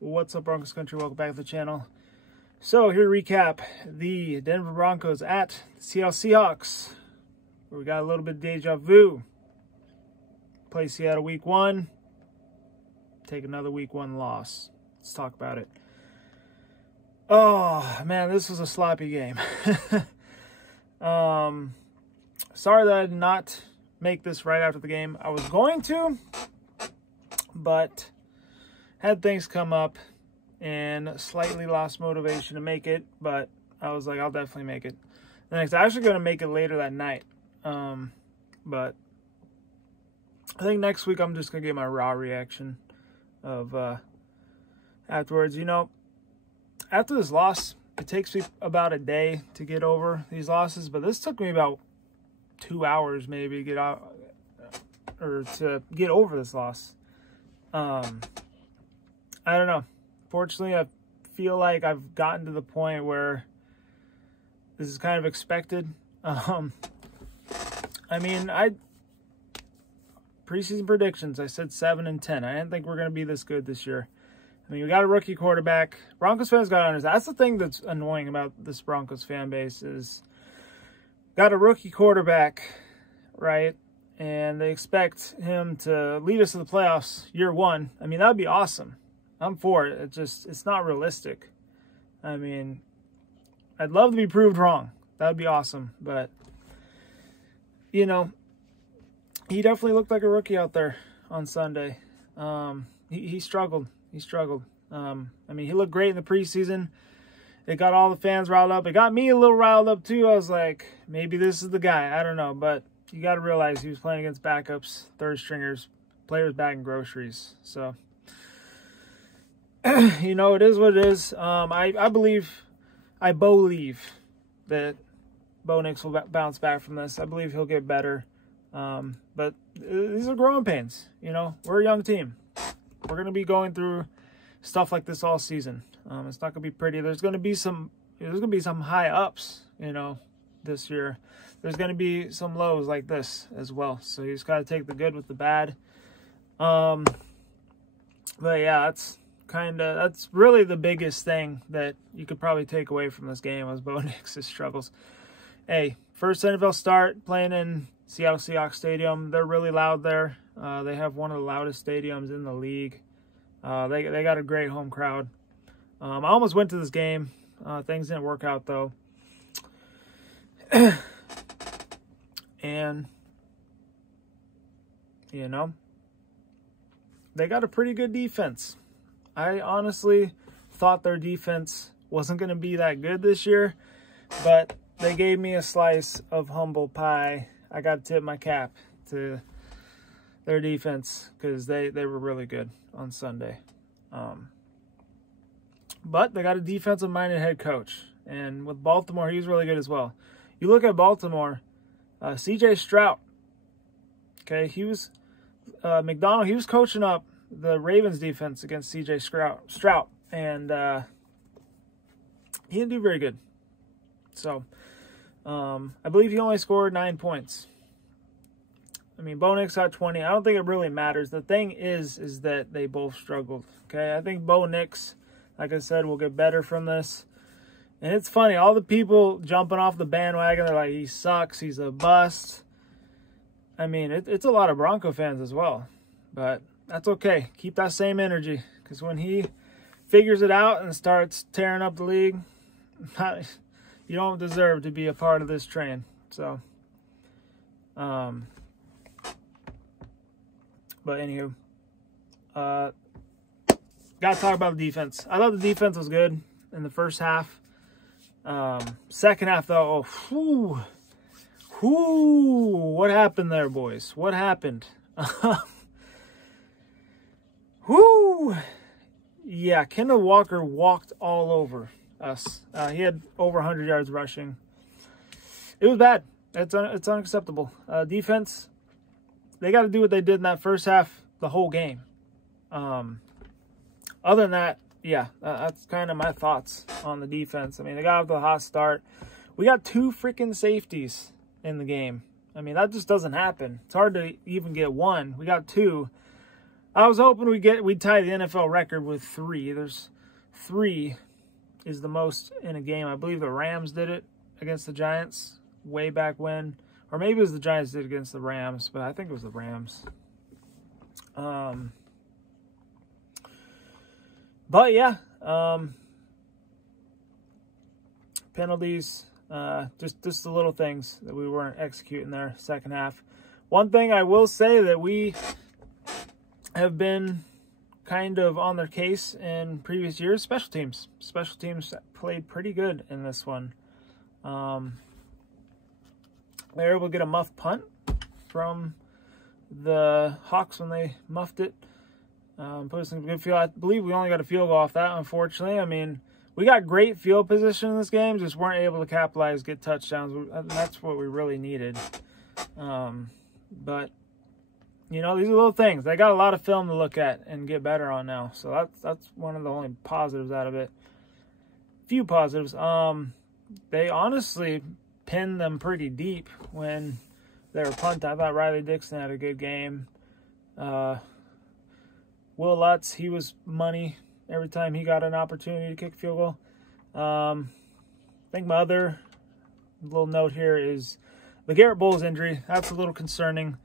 What's up, Broncos country? Welcome back to the channel. So here to recap the Denver Broncos at the Seattle Seahawks, where we got a little bit of deja vu. Play Seattle week 1, take another week 1 loss. Let's talk about it. Oh man, this was a sloppy game. Sorry that I did not make this right after the game. I was going to, but had things come up and slightly lost motivation to make it, but I was like, I'll definitely make it. The next, I'm actually going to make it later that night. But I think next week I'm just going to get my raw reaction of afterwards. You know, after this loss, it takes me about a day to get over these losses, but this took me about 2 hours maybe to get out or to get over this loss. I don't know. Fortunately, I feel like I've gotten to the point where this is kind of expected. I mean, preseason predictions, I said 7-10. I didn't think we're going to be this good this year. I mean, we got a rookie quarterback. Broncos fans got to understand. That's the thing that's annoying about this Broncos fan base is got a rookie quarterback, right? And they expect him to lead us to the playoffs year 1. I mean, that would be awesome. I'm for it. It's not realistic. I mean, I'd love to be proved wrong. That would be awesome. But, you know, he definitely looked like a rookie out there on Sunday. He struggled. He struggled. I mean, he looked great in the preseason. It got all the fans riled up. It got me a little riled up, too. I was like, maybe this is the guy. I don't know. But you got to realize he was playing against backups, third stringers, players bagging groceries. So, you know, it is what it is. I believe that Bo Nix will bounce back from this. I believe he'll get better. But these are growing pains. You know, we're a young team. We're going to be going through stuff like this all season. It's not going to be pretty. There's going to be some high ups, you know, this year. There's going to be some lows like this as well. So you just got to take the good with the bad. But yeah, that's really the biggest thing that you could probably take away from this game was Bo Nix's struggles. Hey, first NFL start playing in Seattle Seahawks Stadium. They're really loud there. They have one of the loudest stadiums in the league. They got a great home crowd. I almost went to this game. Things didn't work out though. And you know, they got a pretty good defense. I honestly thought their defense wasn't going to be that good this year, but they gave me a slice of humble pie. I got to tip my cap to their defense because they were really good on Sunday. But they got a defensive-minded head coach. And with Baltimore, he's really good as well. You look at Baltimore, C.J. Stroud. Okay, he was McDonald. He was coaching up the Ravens defense against C.J. Stroud. And he didn't do very good. So, I believe he only scored 9 points. I mean, Bo Nix got 20. I don't think it really matters. The thing is that they both struggled. Okay, I think Bo Nix, like I said, will get better from this. And it's funny, all the people jumping off the bandwagon, they're like, he sucks, he's a bust. I mean, it's a lot of Bronco fans as well. But that's okay. Keep that same energy. Because when he figures it out and starts tearing up the league, you don't deserve to be a part of this train. So, but anywho, got to talk about the defense. I thought the defense was good in the first half. Second half, though, what happened there, boys? What happened? Yeah, Kendall Walker walked all over us. He had over 100 yards rushing. It was bad. It's unacceptable. Defense, they got to do what they did in that first half the whole game. Other than that, yeah, that's kind of my thoughts on the defense. I mean, they got off to a hot start. We got 2 freaking safeties in the game. I mean, that just doesn't happen. It's hard to even get one. We got 2. I was hoping we'd tie the NFL record with 3. There's 3 is the most in a game. I believe the Rams did it against the Giants way back when. Or maybe it was the Giants did it against the Rams, but I think it was the Rams. But yeah, penalties, just the little things that we weren't executing there second half. One thing I will say that we have been kind of on their case in previous years, special teams. Special teams played pretty good in this one. They were able to get a muff punt from the Hawks when they muffed it. Put us in a good field. I believe we only got a field goal off that, unfortunately. I mean, we got great field position in this game, just weren't able to capitalize, get touchdowns. That's what we really needed. But, you know, these are little things. They got a lot of film to look at and get better on now. So that's one of the only positives out of it. Few positives. They honestly pinned them pretty deep when they were punting. I thought Riley Dixon had a good game. Will Lutz, he was money every time he got an opportunity to kick a field goal. I think my other little note here is the Garrett Bowles injury. That's a little concerning.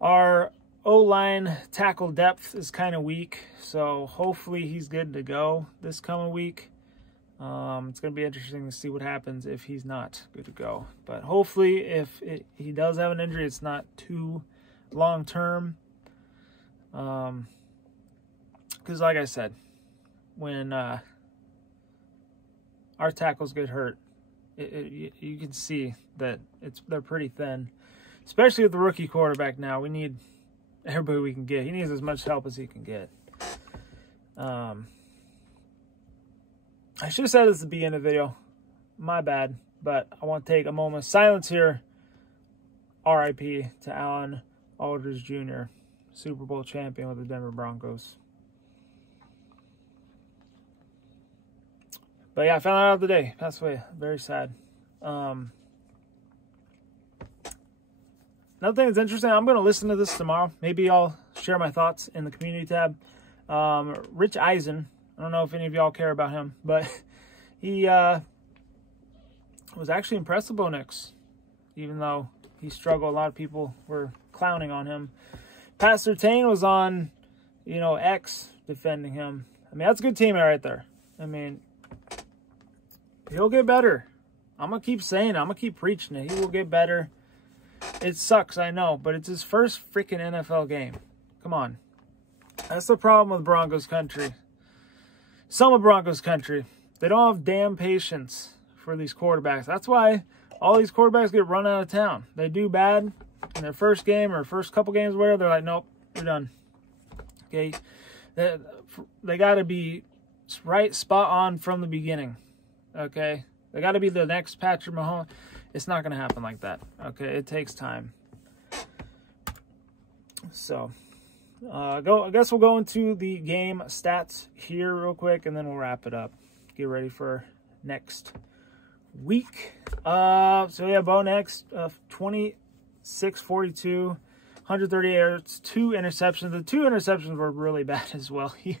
Our O-line tackle depth is kind of weak, so hopefully he's good to go this coming week. It's going to be interesting to see what happens if he's not good to go. But hopefully if he does have an injury, it's not too long-term. Because like I said, when our tackles get hurt, you can see that they're pretty thin, especially with the rookie quarterback now. We need everybody we can get. He needs as much help as he can get. I should have said this at the beginning of the video. My bad. But I want to take a moment of silence here. R.I.P. to Alan Aldridge Jr., Super Bowl champion with the Denver Broncos. But yeah, I found out today. Passed away. Very sad. Another thing that's interesting, I'm going to listen to this tomorrow. Maybe I'll share my thoughts in the community tab. Rich Eisen, I don't know if any of y'all care about him, but he was actually impressed with Bo Nix, even though he struggled. A lot of people were clowning on him. Pastor Tane was on, X defending him. I mean, that's a good team right there. I mean, he'll get better. I'm going to keep saying it. I'm going to keep preaching it. He will get better. It sucks, I know, but it's his first freaking NFL game. Come on. That's the problem with Broncos country. Some of Broncos country. They don't have damn patience for these quarterbacks. That's why all these quarterbacks get run out of town. They do bad in their first game or first couple games, whatever. They're like, nope, we're done. Okay? They got to be right spot on from the beginning. Okay? They got to be the next Patrick Mahomes. It's not going to happen like that. Okay? It takes time. So, I guess we'll go into the game stats here real quick, and then we'll wrap it up. Get ready for next week. So yeah, Bo Nix, 26-42, 138 yards, 2 interceptions. The 2 interceptions were really bad as well. He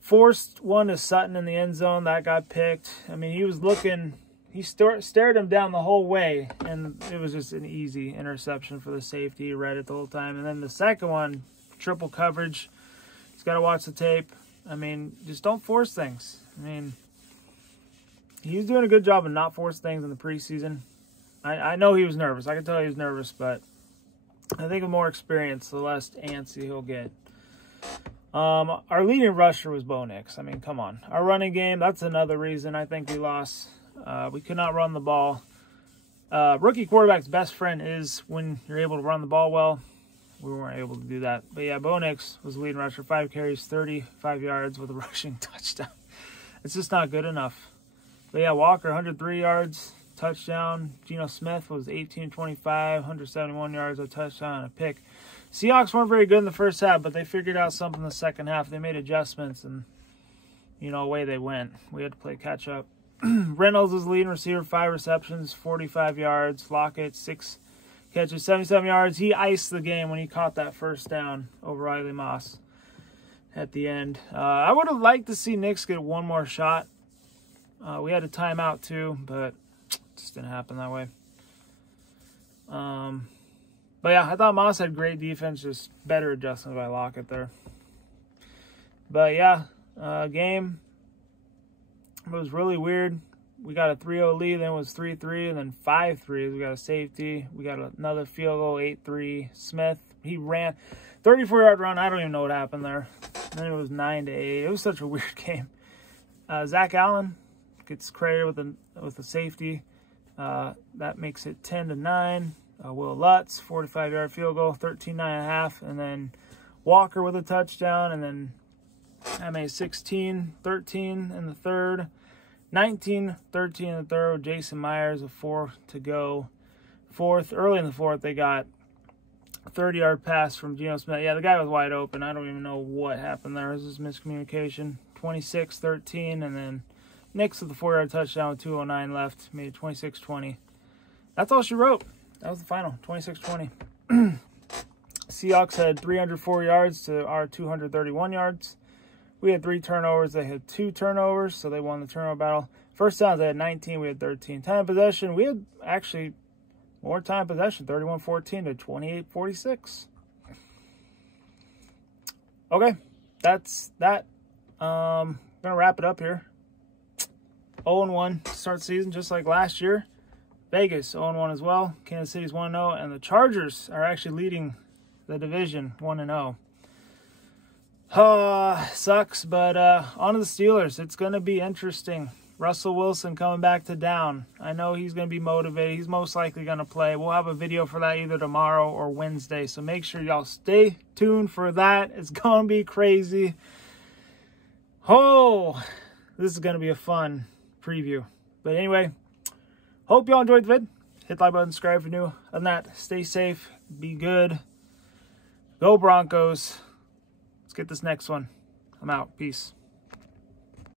forced one to Sutton in the end zone. That got picked. I mean, he was looking, he stared him down the whole way, and it was just an easy interception for the safety. He read it the whole time. And then the second one, triple coverage. He's got to watch the tape. I mean, just don't force things. I mean, he was doing a good job of not forcing things in the preseason. I know he was nervous. I can tell he was nervous, but I think with more experience, the less antsy he'll get. Our leading rusher was Bo Nix. I mean, come on. Our running game, that's another reason I think we lost. We could not run the ball. Rookie quarterback's best friend is when you're able to run the ball well. We weren't able to do that. But yeah, Bo Nix was the leading rusher. 5 carries, 35 yards with a rushing touchdown. It's just not good enough. But yeah, Walker, 103 yards, touchdown. Geno Smith was 18-25, 171 yards, a touchdown, and a pick. Seahawks weren't very good in the first half, but they figured out something in the second half. They made adjustments, and, away they went. We had to play catch-up. Reynolds was leading receiver, 5 receptions, 45 yards. Lockett, 6 catches, 77 yards. He iced the game when he caught that first down over Riley Moss at the end. I would have liked to see Nix get one more shot. We had a timeout too, but it just didn't happen that way. But yeah, I thought Moss had great defense, just better adjustment by Lockett there. But yeah, game was really weird. We got a 3-0 lead, then it was 3-3, and then 5-3. We got a safety. We got another field goal, 8-3. Smith, he ran 34-yard run. I don't even know what happened there. And then it was 9-8. It was such a weird game. Zach Allen gets credited with a safety. That makes it 10-9. Will Lutz, 45-yard field goal, 13-9.5. And then Walker with a touchdown. And then I made 16-13 in the third. 19-13 in the third with Jason Myers, a 4 to go. Early in the fourth, they got a 30-yard pass from Geno Smith. Yeah, the guy was wide open. I don't even know what happened there. It was just miscommunication. 26-13, and then Nix with the 4-yard touchdown with 2:09 left. Made it 26-20. That's all she wrote. That was the final, 26-20. Seahawks had 304 yards to our 231 yards. We had 3 turnovers. They had 2 turnovers, so they won the turnover battle. First downs, they had 19. We had 13. Time of possession, we had actually more time possession, 31-14 to 28-46. Okay, that's that. I'm going to wrap it up here. 0-1 start season, just like last year. Vegas, 0-1 as well. Kansas City's 1-0, and the Chargers are actually leading the division, 1-0. Sucks, but on to the Steelers. It's going to be interesting. Russell Wilson coming back to down. I know he's going to be motivated. He's most likely going to play. We'll have a video for that either tomorrow or Wednesday, so make sure y'all stay tuned for that. It's going to be crazy. Oh, this is going to be a fun preview. But anyway, hope y'all enjoyed the vid. Hit the like button, subscribe if you're new. Other than that, stay safe, be good. Go Broncos. Let's get this next one. I'm out. Peace.